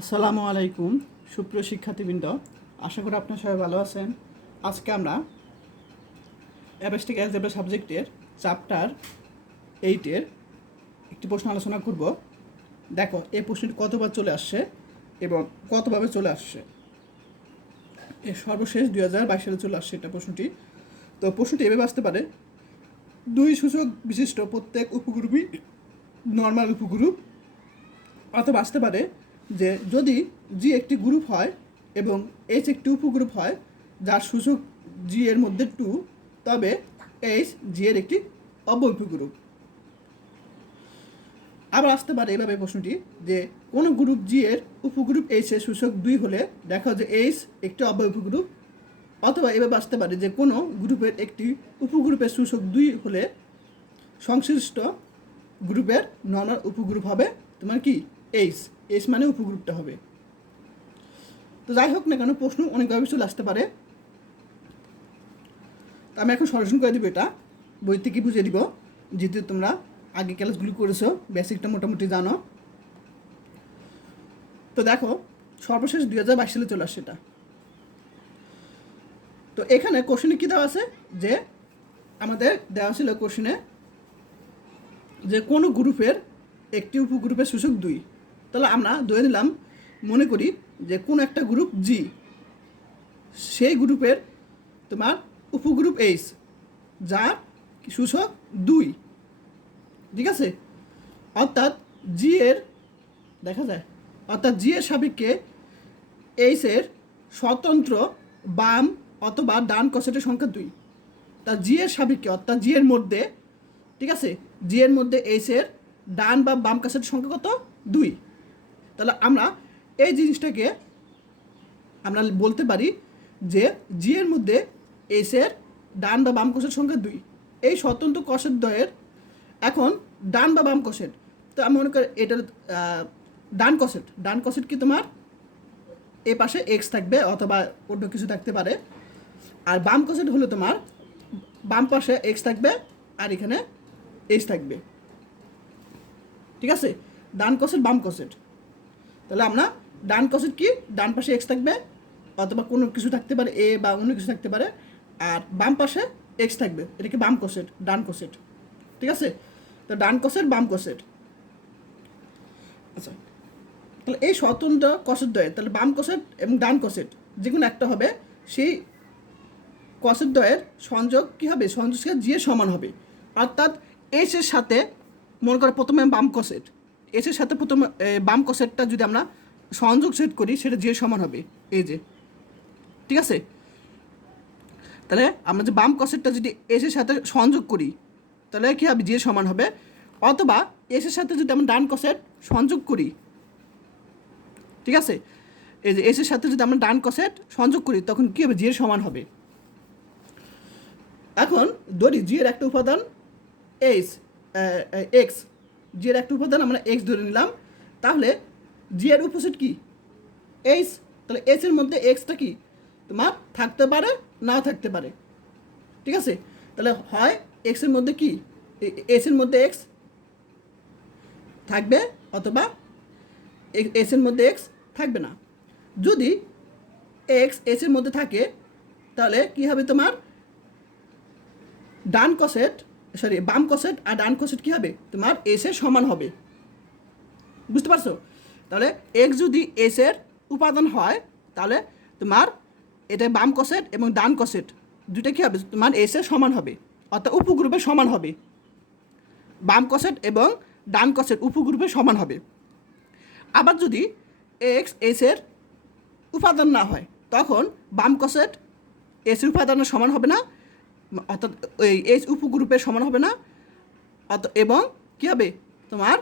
আসসালামু আলাইকুম, সুপ্রিয় শিক্ষার্থীবৃন্দ। আশা করি আপনার সবাই ভালো আছেন। আজকে আমরা অ্যাবেস্টিক অ্যালজেব্রা সাবজেক্টের চ্যাপ্টার এইটের একটি প্রশ্ন আলোচনা করব। দেখো, এই প্রশ্নটি কতবার চলে আসছে এবং কতভাবে চলে আসছে? এর সর্বশেষ দুই হাজার বাইশ সালে চলে আসছে এটা প্রশ্নটি। তো প্রশ্নটি এভাবে আসতে পারে, দুই সূচক বিশিষ্ট প্রত্যেক উপগ্রুপই নর্মাল উপগ্রুপ অথবা আসতে পারে যে যদি জি একটি গ্রুপ হয় এবং এইচ একটি উপগ্রুপ হয়, যার সূচক জি এর মধ্যে টু তবে এইচ জি এর একটি অব উপগ্রুপ আবার আসতে পারে এভাবে প্রশ্নটি যে কোন গ্রুপ জি এর উপগ্রুপ এইচ এর সূচক দুই হলে দেখা যে এইচ একটি অব উপগ্রুপ অথবা এভাবে আসতে পারে যে কোনো গ্রুপের একটি উপগ্রুপের সূচক দুই হলে সংশ্লিষ্ট গ্রুপের নর্মাল উপগ্রুপ হবে। তোমার কি? এইচ এইচ মানে উপগ্রুপটা হবে। তো যাই হোক না কেন, প্রশ্ন অনেকভাবে চলে আসতে পারে। তো আমি এখন সরাসরি করে দিব এটা। বই থেকে বুঝিয়ে দিব? যেহেতু তোমরা আগে ক্লাসগুলি করেছ, বেসিকটা মোটামুটি জানো। তো দেখো, সর্বশেষ দুই হাজার বাইশ সালে চলে আসছে এটা। তো এখানে কোশ্চেনে কী দেওয়া আছে? যে আমাদের দেওয়া ছিল কোশ্চেনে যে কোনো গ্রুপের একটি উপগ্রুপের সূচক দুই? তাহলে আমরা ধরে নিলাম, মনে করি যে কোন একটা গ্রুপ জি সেই গ্রুপের তোমার উপগ্রুপ এইচ যার সূচক দুই, ঠিক আছে? অর্থাৎ জি এর, দেখা যায়, অর্থাৎ জি এর সাপেক্ষে এইচ এর স্বতন্ত্র বাম অথবা ডান কসেটের সংখ্যা দুই। তা জি এর সাপেক্ষে, অর্থাৎ জি এর মধ্যে, ঠিক আছে? জি এর মধ্যে এইচ এর ডান বা বাম কাছের সংখ্যা কত? দুই। তাহলে আমরা এই জিনিসটাকে আমরা বলতে পারি যে জি এর মধ্যে এর ডান বা বাম কোষের সংখ্যা দুই। এই স্বতন্ত্র কষের দ্বয়ের এখন ডান বা বাম কষের। তো আমি মনে করি এটার ডান কষেট ডান কষেট কি তোমার? এ পাশে এক্স থাকবে অথবা অন্য কিছু থাকতে পারে। আর বাম কষেট হলো তোমার, বাম পাশে এক্স থাকবে আর এখানে এইচ থাকবে। ঠিক আছে? ডান কসেট বাম কসেট তাহলে আমরা ডান কসেট কি? ডান পাশে এক্স থাকবে, অথবা কোনো কিছু থাকতে পারে এ বা অন্য কিছু থাকতে পারে, আর বাম পাশে এক্স থাকবে। এটা কি বাম কসেট ডান কসেট ঠিক আছে? তো ডান কসেট বাম কসেট আচ্ছা। তাহলে এই স্বতন্ত্র কসেট দ্বয়ের, তাহলে বাম কসেট এবং ডান কসেট যে কোনো একটা হবে, সেই কসের দ্বয়ের সংযোগ কী হবে? সংযোগকে জি এর সমান হবে। অর্থাৎ এস সাথে, মনে করে প্রথমে বাম কসেট এস এর সাথে প্রথমে বাম কসেটটা যদি আমরা সংযোগ সেট করি, সেটা এর সমান হবে, এই যে। ঠিক আছে? তাহলে আমরা যে বাম কসেটটা যদি এসের সাথে সংযোগ করি, তাহলে কী হবে? এর সমান হবে। অথবা এসের সাথে যদি আমরা ডান কসেট সংযোগ করি, ঠিক আছে? এই যে এসের সাথে যদি আমরা ডান কসেট সংযোগ করি, তখন কী হবে? জি এর সমান হবে। এখন ধরি জিয়ের একটা উপাদান এইচ এক্স জি এর একটা উপাদান, আমরা এক্স ধরে নিলাম। তাহলে জি এর উপসেট কি? এইচ তাহলে এইচ এর মধ্যে এক্সটা কি? তোমার থাকতে পারে, নাও থাকতে পারে। ঠিক আছে? তাহলে হয় এক্সের মধ্যে কি? এস এর মধ্যে এক্স থাকবে, অথবা এস এর মধ্যে এক্স থাকবে না। যদি এক্স এস এর মধ্যে থাকে, তাহলে কি হবে তোমার? ডান কসেট সরি, বাম কসেট আর ডান কসেট কী হবে? তোমার এস এর সমান হবে। বুঝতে পারছ? তাহলে এক্স যদি এস এর উপাদান হয়, তাহলে তোমার এটা বাম কসেট এবং ডান কসেট দুটো কী হবে? তোমার এস এর সমান হবে। অর্থাৎ উপগ্রুপের সমান হবে। বাম কসেট এবং ডান কসেট উপগ্রুপের সমান হবে। আবার যদি এক্স এস এর উপাদান না হয়, তখন বাম কসেট এস উপাদানের সমান হবে না অর্থাৎ ওই এইচ উপগ্রুপের সমান হবে না। এবং কী হবে? তোমার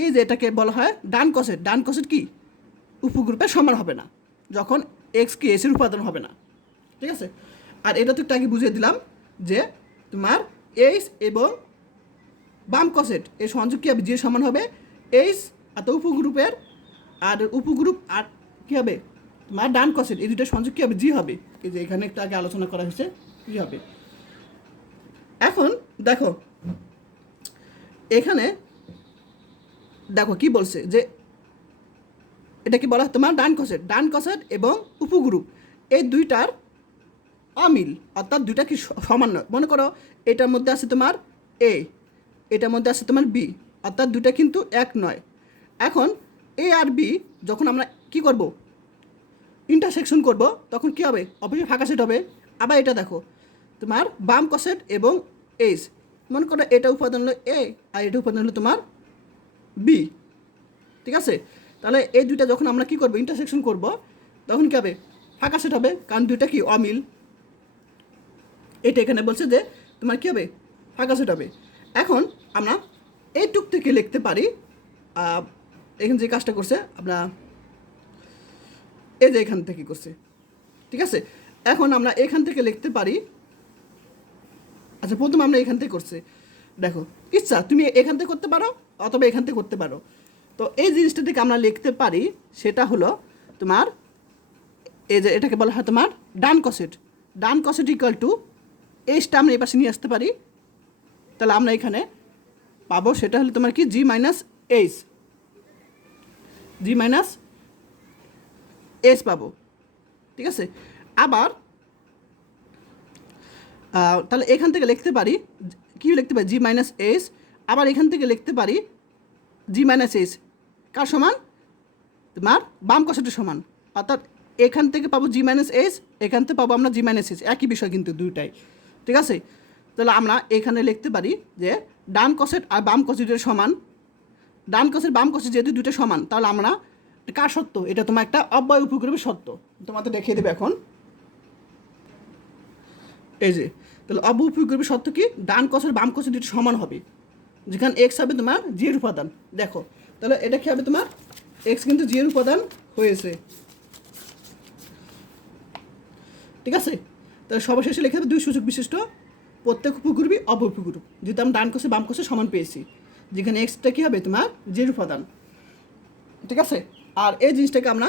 এই যে এটাকে বলা হয় ডান কসেট ডান কসেট কি? উপগ্রুপের সমান হবে না। যখন এক্স কি এসের উপাদান হবে না। ঠিক আছে? আর এটা তো একটু আগে বুঝিয়ে দিলাম যে তোমার এইচ এবং বাম কসেট এই সংযোগ কী হবে? যে সমান হবে। এইচ আর উপগ্রুপের, আর উপগ্রুপ আর কী হবে? তোমার ডান কসেট এই দুটো সংযোগ কী হবে? জি হবে। এই যে এখানে একটু আগে আলোচনা করা হয়েছে। জি হবে? এখন দেখো, এখানে দেখো কি বলছে যে এটা কি বলা তোমার ডান কসেট ডান কসেট এবং উপগ্রুপ এই দুইটার অমিল অর্থাৎ দুইটা কি সমান নয়। মনে করো, এটার মধ্যে আছে তোমার এ, এটার মধ্যে আছে তোমার বি, অর্থাৎ দুইটা কিন্তু এক নয়। এখন এ আর বি যখন আমরা কি করব? ইন্টারসেকশন করব, তখন কি হবে? অবশ্যই ফাঁকা সেট হবে। আবার এটা দেখো। তোমার বাম কসেট এবং এইচ। মনে করো এটা উপাদান হলো এ আর এটা উপাদান হলো তোমার বি। ঠিক আছে? তাহলে এই দুইটা যখন আমরা কি করব? ইন্টারসেকশন করব, তখন কি হবে? ফাঁকা সেট হবে। কারণ দুইটা কি? অমিল। এটা এখানে বলছে যে তোমার কী হবে? ফাঁকা সেট হবে। এখন আমরা এইটুক থেকে লিখতে পারি এখানে যে কাজটা করছে, আমরা এই যে এখান থেকে করছে। ঠিক আছে? এখন আমরা এখান থেকে লিখতে পারি। আচ্ছা প্রথম আমরা এখান থেকে করছি। দেখো, ইচ্ছা, তুমি এখান থেকে করতে পারো অথবা এখান থেকে করতে পারো। তো এই জিনিসটা থেকে আমরা লিখতে পারি, সেটা হলো তোমার, এই যে এটাকে বলা হয় তোমার ডান কসেট। ডান কসেট ইকুয়াল টু এইচটা আমরা এই পাশে নিয়ে আসতে পারি। তাহলে আমরা এখানে পাবো, সেটা হলো তোমার কি? G minus H G minus H পাবো। ঠিক আছে? আবার তাহলে এখান থেকে লিখতে পারি কি লিখতে পারি, জি মাইনাস এস আবার এখান থেকে লিখতে পারি, জি মাইনাস এইচ কার সমান? তোমার বাম কষাটের সমান। অর্থাৎ এখান থেকে পাবো জি মাইনাস এস এখান থেকে পাবো আমরা জি মাইনাস এস একই বিষয় কিন্তু দুইটাই। ঠিক আছে? তাহলে আমরা এখানে লিখতে পারি যে ডান কষেট আর বাম কষেটের সমান। ডান কষেট বাম কষেট যেহেতু দুটো সমান, তাহলে আমরা কার সত্য? এটা তোমার একটা অব্যয় উপগ্রহের সত্য। তোমাদের দেখিয়ে দেবে এখন। এই যে, তাহলে অব উপগ্রহের সত্য কি? ডান কষের বাম কষের দুটো সমান হবে। যেখানে এক্স হবে তোমার জিয়ের উপাদান। দেখো, তাহলে এটা কি হবে তোমার? এক্স কিন্তু জিয়ের উপাদান হয়েছে। ঠিক আছে? তাহলে সর্বশেষে লেখা হবে দুই সূচক বিশিষ্ট প্রত্যেক উপগ্রুপই অব উপগ্রুপ যেহেতু আমরা ডান কষে বাম কষে সমান পেয়েছি। যেখানে এক্সটা কী হবে তোমার? জিয়ের উপাদান। ঠিক আছে? আর এই জিনিসটাকে আমরা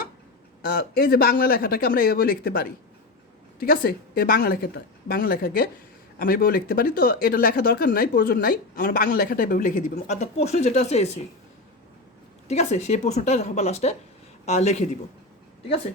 এই যে বাংলা লেখাটাকে আমরা এভাবে লিখতে পারি। ঠিক আছে? এ বাংলা লেখাটা, বাংলা লেখাকে আমি এভাবে লিখতে পারি, তো এটা লেখা দরকার নাই, প্রয়োজন নাই, আমরা বাংলা লেখাটা এভাবে লিখে দিব। অর্থাৎ প্রশ্ন যেটা আছে এসে, ঠিক আছে? সেই প্রশ্নটা হবে লাস্টে লিখে দিব। ঠিক আছে?